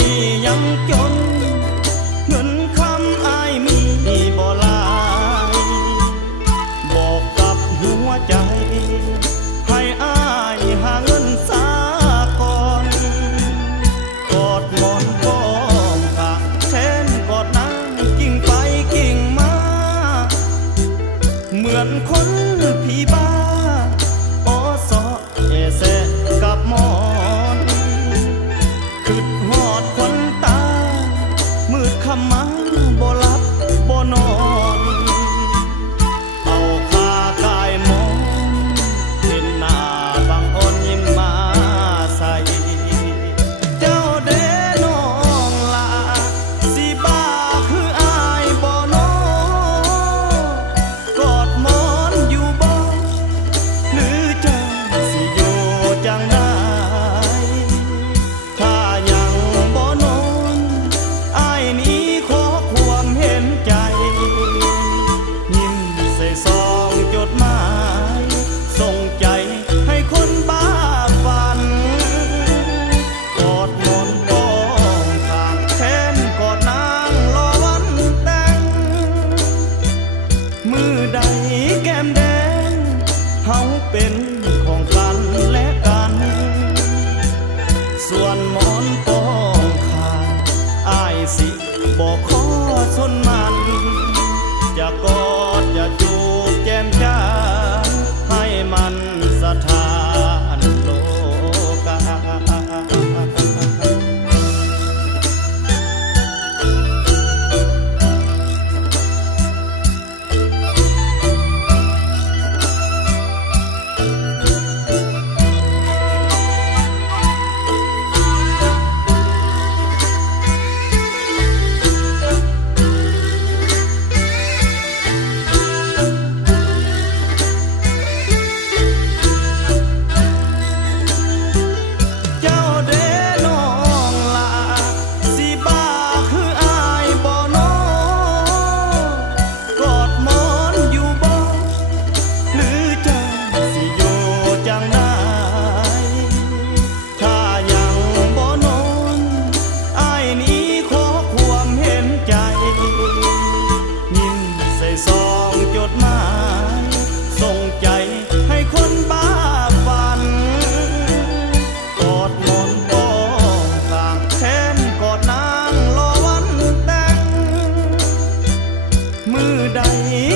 นี้ยังจน เงินคำอามีบ่ลาย บอกกับหัวใจ ให้อายหาเงินสาก่อนกอดหอนก้องกะแทนกอดนางกิ่งไปกิ่งมา เหมือนคน มือใดแก้มแดงเฮาเป็นของกันและกัน ส่วนหมอนต้องขาดอายสิบอก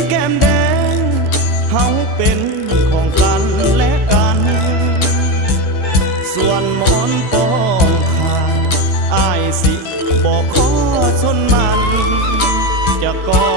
แก้มแดงเฮาเป็นของกันและกัน ส่วนมอนปองขางอายสิบอกขอชนมันจะก่อ